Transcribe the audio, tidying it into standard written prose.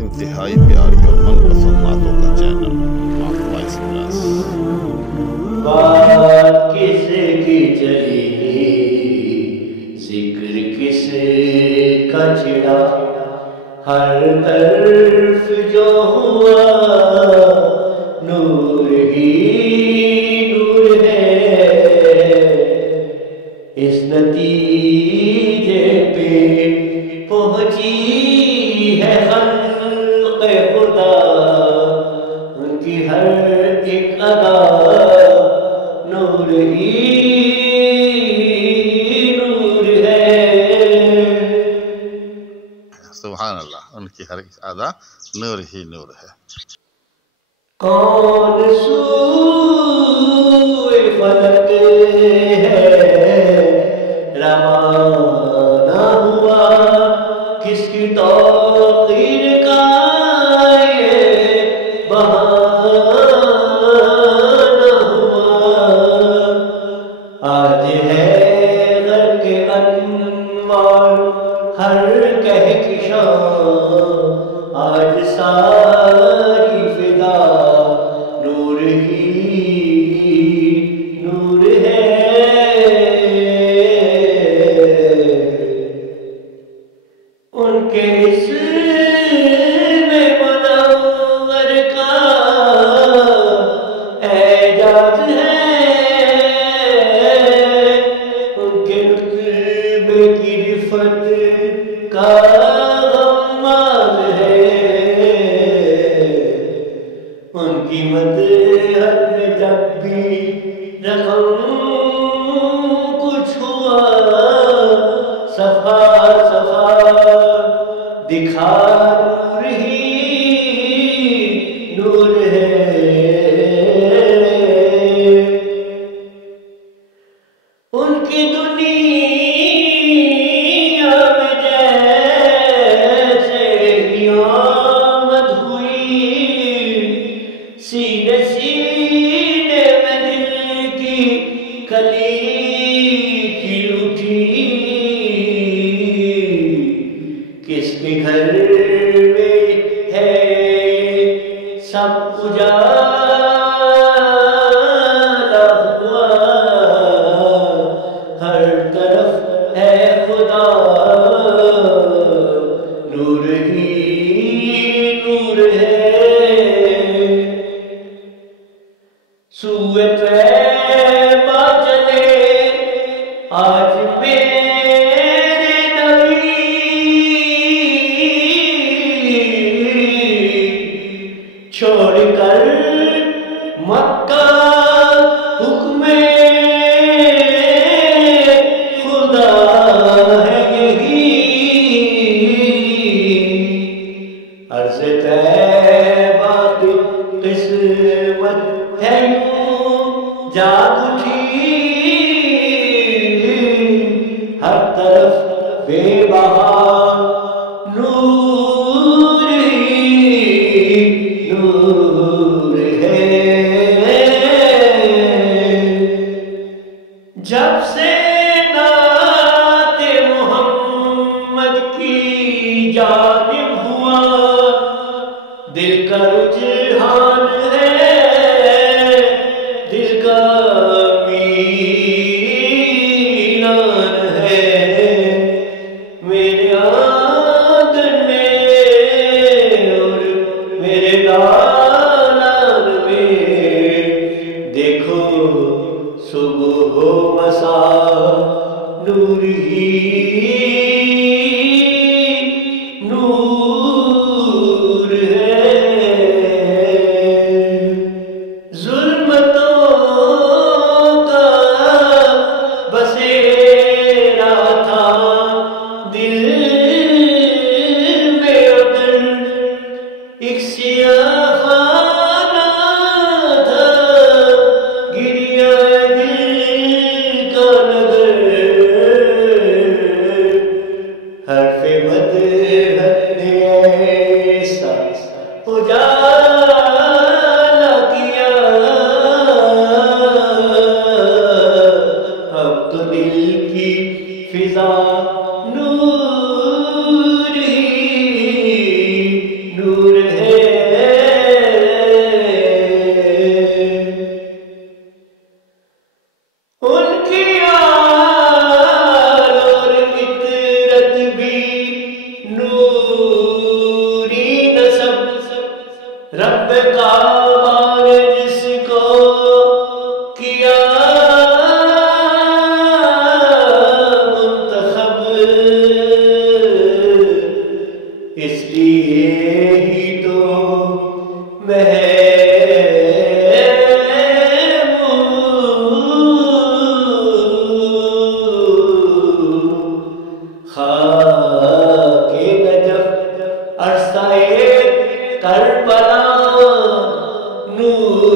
انتہائی پیاری اور من پسند نعتوں کا چینل وائس پلس۔ بات کس کی چلی ذکر کس کا چھڑا، ہر طرف جو ہوا نور ہی نور ہے، اس نتیجے پہ پہنچی ہے خلق خدا، ان کی ہر ایک ادا نور ہی نور ہے۔ سبحان اللہ، ان کی ہر ایک ادا نور ہی نور ہے۔ کون سوئے فلک ہے روانہ ہوا، کس کی توقیر کا یہ بہانہ ہوا، آج ہے غرق انوار ہر کہکشاں، آج ساری فضا نور ہی نور ہے، ان کے اسم منور کا اعجاز ہے، ان کے رتبے کی رفعت کا غماز ہے، ان کی مدحت میں جب بھی رقم کچھ ہوا، صفا صفا دکھا نور ہی نور ہے، ان کی دنیا میں جیسے ہی آمد ہوئی، سینے سینے میں دل کی کلی کھل اٹھی، کس کے گھر میں ہے سب اجالا ہوا، ہر طرف ہے خدا نور ہی نور ہے، سوئے طیبہ چلے آج میرے نبی، چھوڑ کر مکہ حکم خدا ہے یہی، عرض طیبہ کی قسمت ہے یوں جاگ اٹھی، ہر طرف بے بہا نور ہی نور ہے، جب سے نعت محمد کی جانب ہوا، دل کا رجحان ہے، دل کا میلان ہے، میرے آنگن میں اور میرے دالان میں، دیکھو صبح و مساء نور ہی نور ہے۔ لیے ہی تو میں خاک نجف عرصہ کربلا نور